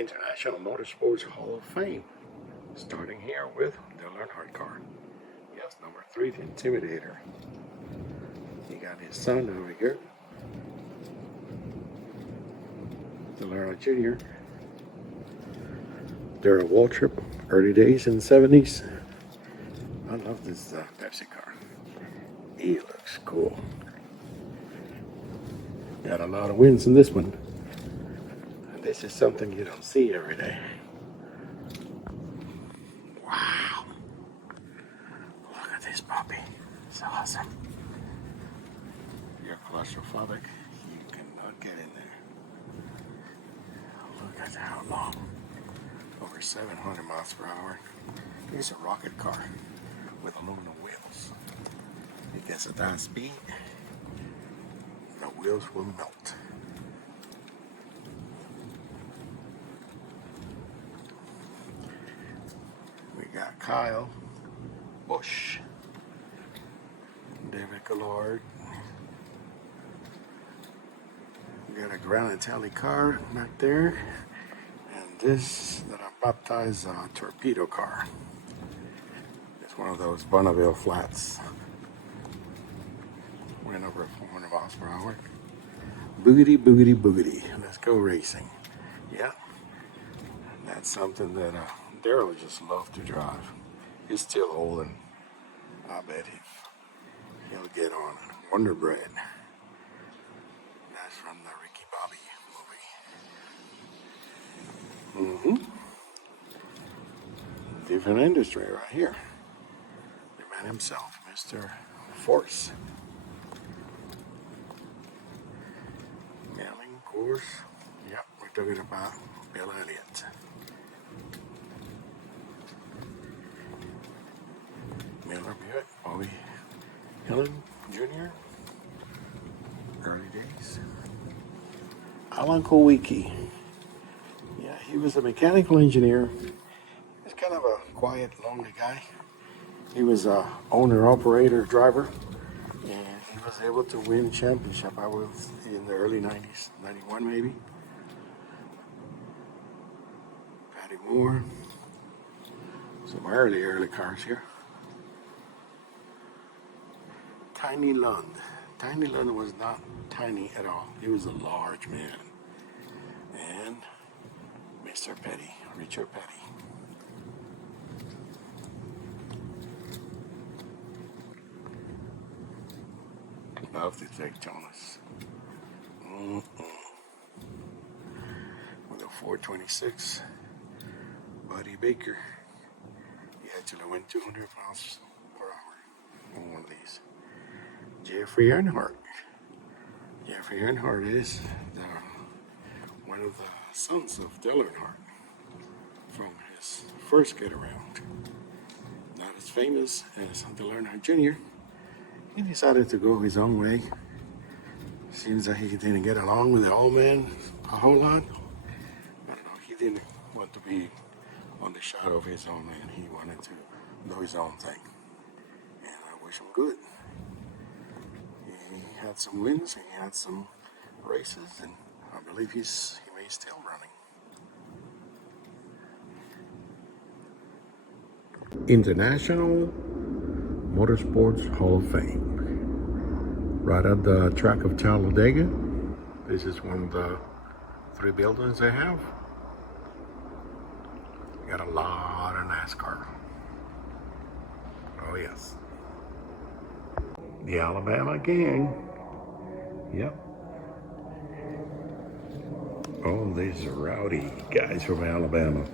International Motorsports Hall of Fame. Starting here with Dale Earnhardt car. Yes, number 3, the Intimidator. He got his son over here, Dale Earnhardt Jr. Darrell Waltrip, early days in the 70s. I love this Pepsi car. He looks cool. Got a lot of wins in this one. And this is something you don't see every day. Wow. Look at this puppy. It's awesome. If you're claustrophobic, you cannot get in there. Look at how long. Over 700 miles per hour. It's a rocket car with aluminum wheels. Because at that speed, the wheels will melt. We got Kyle Busch, David Gallard. We got a Grand Italian car back there, and this that I baptized a torpedo car. It's one of those Bonneville flats. Went over 400 miles per hour. Boogity, boogity, boogity. Let's go racing. Yeah. That's something that Darrell just loved to drive. He's still old, and I bet he'll get on Wonder Bread. That's from the Ricky Bobby movie. Different industry right here. The man himself, Mr. Force. Of course. Yep, we're talking about Bill Elliott. Miller Buick, Bobby Helen Jr. Early days. Alan Kowicki. Yeah, he was a mechanical engineer. He was kind of a quiet, lonely guy. He was a owner-operator driver. And he was able to win a championship, I was in the early 90s, 91 maybe. Patty Moore. Some early cars here. Tiny Lund. Tiny Lund was not tiny at all. He was a large man. And Mr. Petty, Richard Petty. Love to take Jonas. With a 426, Buddy Baker. He actually went 200 miles per hour on one of these. Jeffrey Earnhardt. Jeffrey Earnhardt is one of the sons of Dale Earnhardt from his first get around. Not as famous as Dale Earnhardt Jr. He decided to go his own way. Seems that he didn't get along with the old man a whole lot. I don't know, he didn't want to be on the shadow of his own man. He wanted to do his own thing. And I wish him good. He had some wins, he had some races, and I believe he may still running. International Motorsports Hall of Fame. Right at the track of Talladega. This is one of the 3 buildings they have. Got a lot of NASCAR. Oh yes. The Alabama gang. Yep. Oh, these are rowdy guys from Alabama.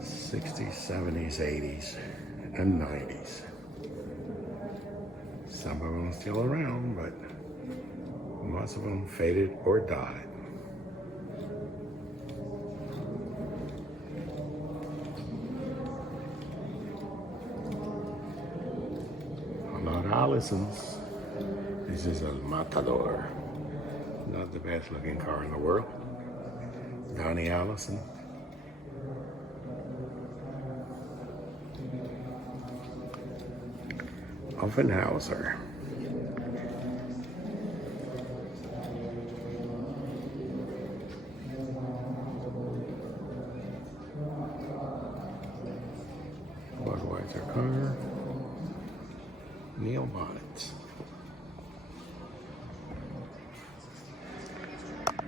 60s, 70s, 80s, and 90s. Some of them are still around, but most of them faded or died. A lot of Allisons. This is a Matador. Not the best looking car in the world. Donnie Allison. Offenhauser. There's our car. Neil Bonnet.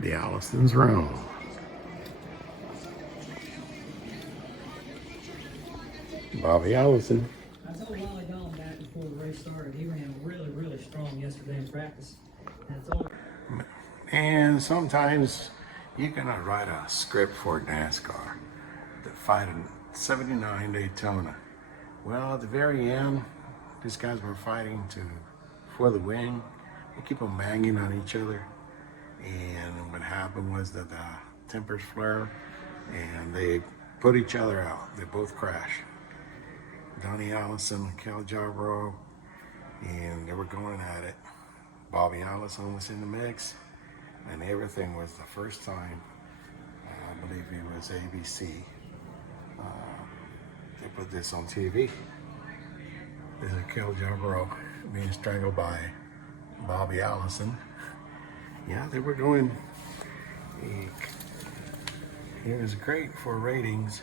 The Allison's Round. Bobby Allison. I told Wally Dawn back before the race started, he ran really, really strong yesterday in practice. And sometimes you cannot write a script for NASCAR. The fight in '79 Daytona. Well, at the very end, these guys were fighting for the win. They keep on banging on each other. And what happened was that the tempers flared and they put each other out. They both crashed. Donnie Allison and Cal Jarborough, and they were going at it. Bobby Allison was in the mix, and everything was the first time, I believe it was ABC, they put this on TV. This is Cal Jarborough being strangled by Bobby Allison. Yeah, they were going, it was great for ratings,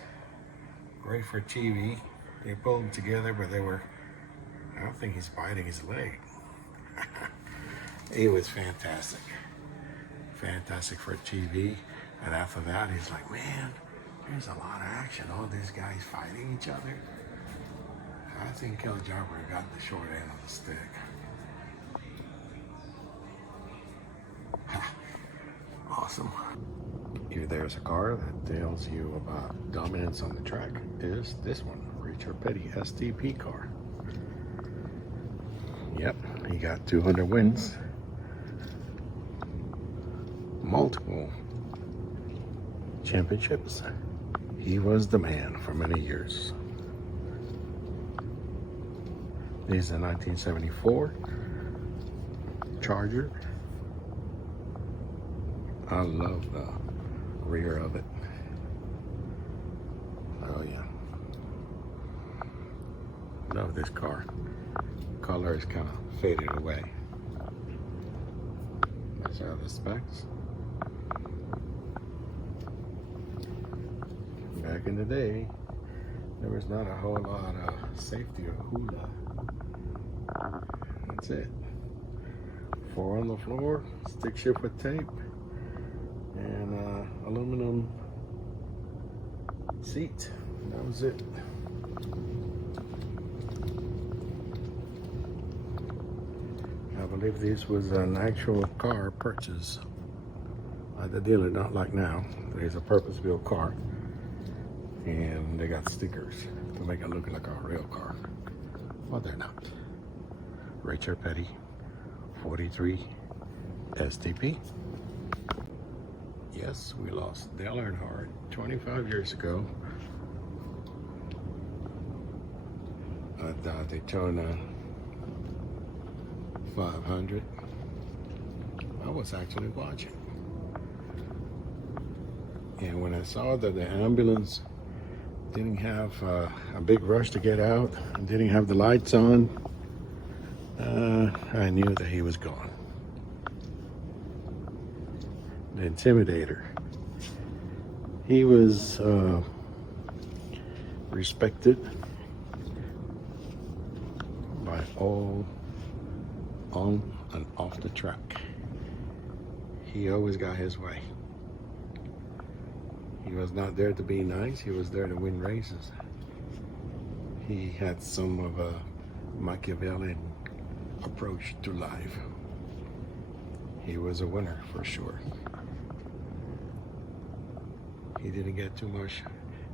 great for TV. They pulled them together, but I don't think he's biting his leg. It was fantastic. Fantastic for TV. And after that, he's like, man, there's a lot of action. All these guys fighting each other. I think Cal Jarborough got the short end of the stick. Awesome. Here, there's a car that tells you about dominance on the track. Is this one, Richard Petty STP car. Yep, he got 200 wins. Multiple championships. He was the man for many years. This is a 1974 Charger. I love the rear of it. Oh yeah. Love this car. Color is kind of faded away. These are the specs. Back in the day, there was not a whole lot of safety or hula. That's it. 4 on the floor, stick shift with tape, and aluminum seat. That was it. I believe this was an actual car purchase at the dealer, not like now. There's a purpose-built car, and they got stickers to make it look like a real car. Well, they're not. Richard Petty, 43 STP. Yes, we lost Dale Earnhardt 25 years ago at Daytona 500. I was actually watching. And when I saw that the ambulance didn't have a big rush to get out and didn't have the lights on, I knew that he was gone. The Intimidator. He was respected by all on and off the track. He always got his way. He was not there to be nice, he was there to win races. He had some of a Machiavellian approach to life. He was a winner for sure. He didn't get too much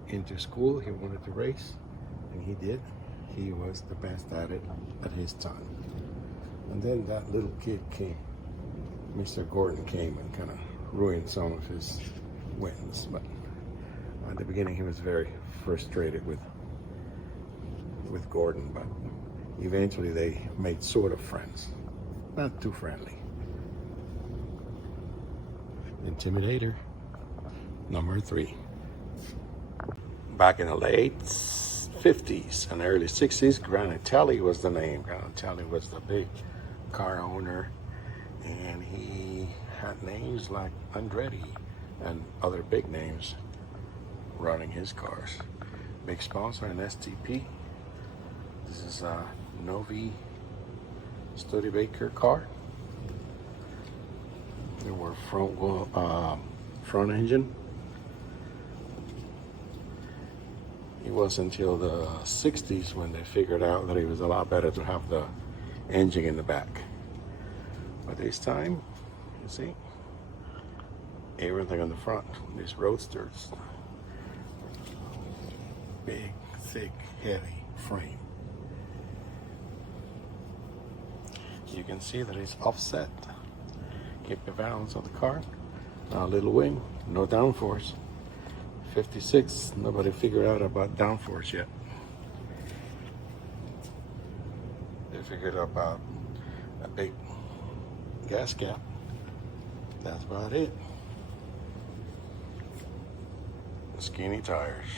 into school. He wanted to race, and he did. He was the best at it at his time. And then that little kid came. Mr. Gordon came and kind of ruined some of his wins. But at the beginning, he was very frustrated with Gordon, but eventually they made sort of friends. Not too friendly. Intimidator, number 3. Back in the late 50s and early 60s, Granatelli was the name. Granatelli was the big car owner, and he had names like Andretti and other big names running his cars. Big sponsor in STP, This is a Novi Studebaker car. They were front engine. It wasn't until the 60s when they figured out that it was a lot better to have the engine in the back. But this time, you see, everything on the front. These roadsters, big, thick, heavy frame. You can see that it's offset. Keep the balance of the car. Now a little wing, no downforce. 56, nobody figured out about downforce yet. They figured out about a big gas cap. That's about it. Skinny tires.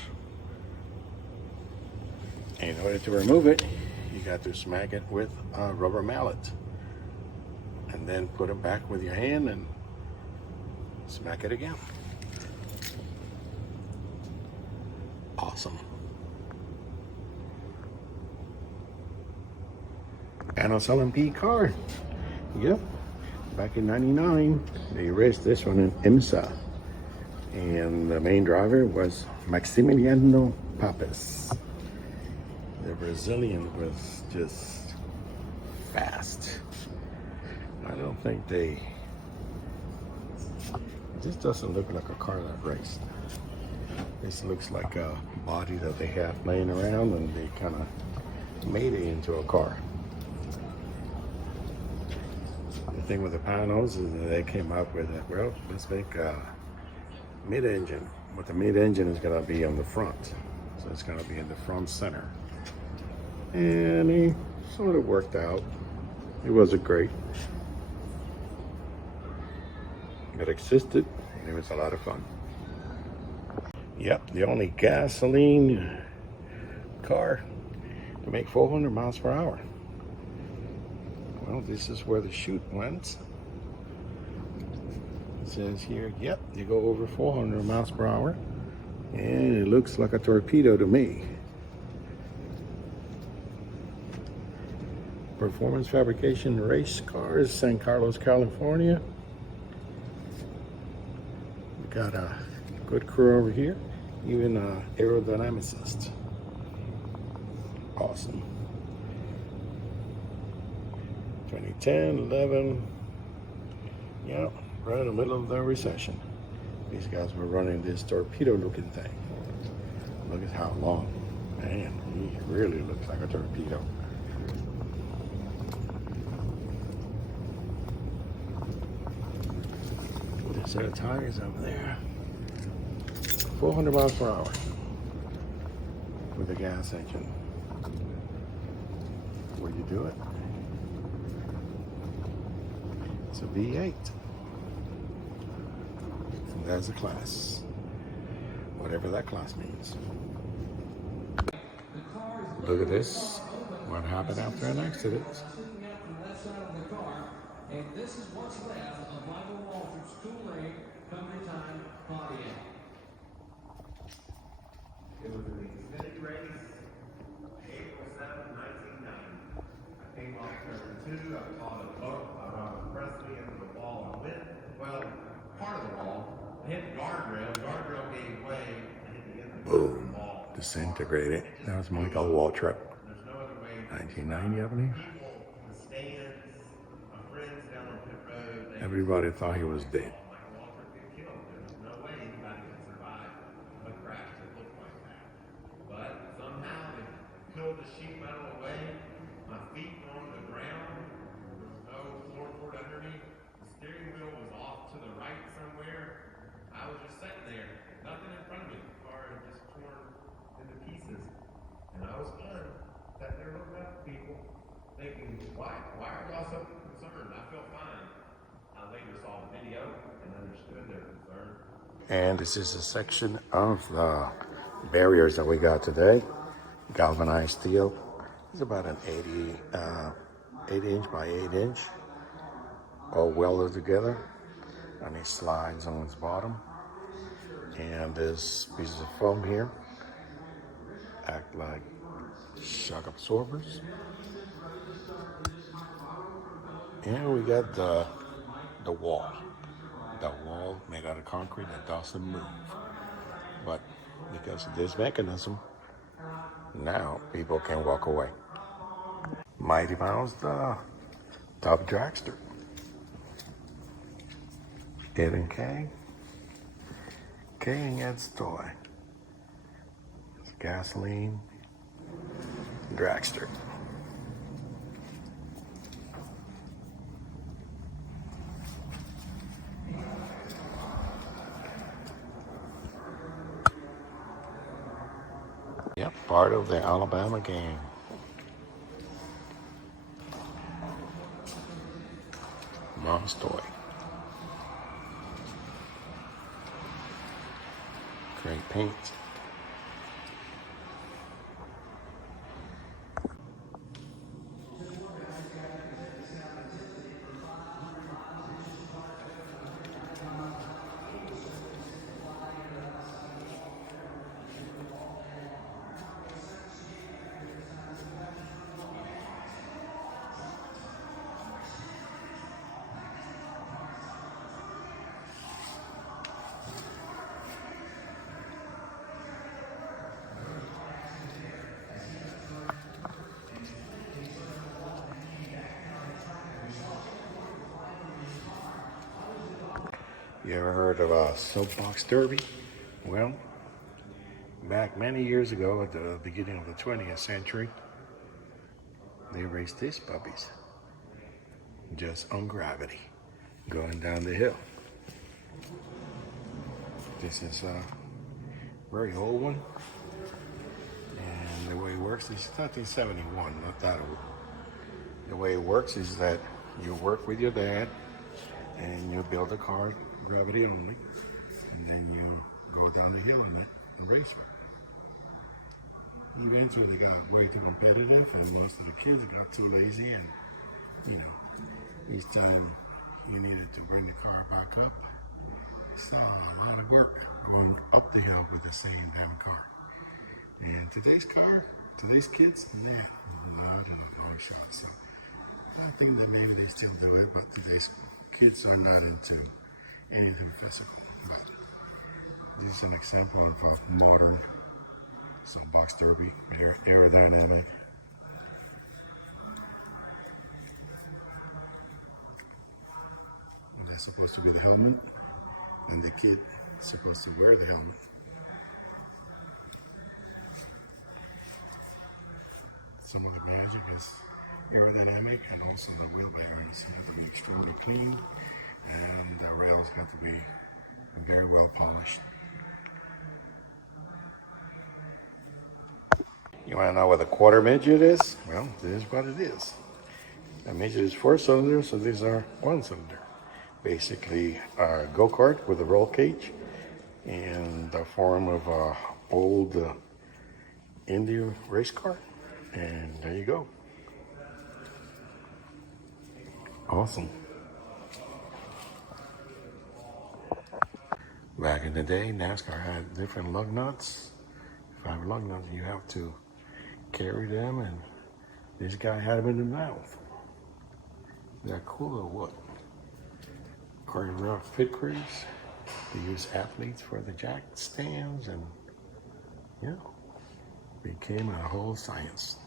In order to remove it, you got to smack it with a rubber mallet. And then put it back with your hand and smack it again. Awesome. Anos LMP car. Yep. Back in '99, they raced this one in IMSA. And the main driver was Maximiliano Papis. The Brazilian was just fast. I don't think this doesn't look like a car that raced. This looks like a body that they have laying around and they kind of made it into a car. The thing with the Panos is that they came up with it, well, let's make a mid-engine. But the mid-engine is going to be on the front. So it's going to be in the front center. And it sort of worked out. It wasn't great. It existed, and it was a lot of fun. Yep, the only gasoline car to make 400 miles per hour. Well, this is where the chute went. It says here, yep, you go over 400 miles per hour, and it looks like a torpedo to me. Performance Fabrication Race Cars, San Carlos, California. We got a good crew over here, even an aerodynamicist. Awesome. 2010, 11, yeah, right in the middle of the recession. These guys were running this torpedo-looking thing. Look at how long. Man, he really looks like a torpedo. Set of tires over there. 400 miles per hour with a gas engine. Will you do it? It's a V8. And that's a class. Whatever that class means. Look at this. What happened after an accident? And this is what's left of Michael Waltrip's Kool-Aid Country Time Pontiac. It was an Xfinity race, April 7, 1990. I came off turn 2, I caught a bump by Robert Presley into the wall and went, well, part of the wall. I hit the guardrail gave way, I hit the end of the Boom. wall. Disintegrated. That was Michael Waltrip. There's no other way. 1990, I believe. People, the stands, my friends down on pit road, they Everybody thought he was dead. Michael Waltrip get killed. There's no way anybody can survive a crash that looked like that. But somehow they peeled the sheet metal away. My feet were on the ground. There was no floorboard underneath. The steering wheel was off to the right somewhere. I was just sitting there, nothing in front of me. The car had just torn into pieces. And I was fine. Sat there looking up at people, thinking, why are y'all so concerned? I feel fine. I later saw the video and understood their concern. And this is a section of the barriers that we got today. Galvanized steel. It's about an 8 inch by 8 inch. All welded together. And it slides on its bottom. And this piece of foam here act like shock absorbers. And we got the wall. The wall made out of concrete that doesn't move. But because of this mechanism, now people can walk away. Mighty Mouse, the top dragster. Ed and Kay. Kay and Ed's toy. It's gasoline dragster. Yep, part of the Alabama game. Mom's toy. Great paint. You ever heard of a soapbox derby? Well, back many years ago at the beginning of the 20th century, they raced these puppies just on gravity, going down the hill. This is a very old one, and the way it works is 1971, not that old. The way it works is that you work with your dad and you build a car, gravity only, and then you go down the hill in it and race it. Eventually they got way too competitive and most of the kids got too lazy, and each time you needed to bring the car back up, it's a lot of work going up the hill with the same damn car. And today's kids, not in a long shot. So I think that maybe they still do it, but today's kids are not into anything physical. But this is an example of a modern soapbox derby, aerodynamic. And that's supposed to be the helmet, and the kid is supposed to wear the helmet. Some of the magic is aerodynamic, and also the wheel bearings have to be extremely clean, and the rails have to be very well polished. You want to know what a quarter midget is? Well, this is what it is. A midget is 4 cylinders, so these are 1 cylinder. Basically a go-kart with a roll cage in the form of a old Indy race car. And there you go. Awesome. Back in the day, NASCAR had different lug nuts. 5 lug nuts, you have to carry them, and this guy had them in the mouth. Is that cool or what? Choreographed pit crews. They use athletes for the jack stands, and became a whole science.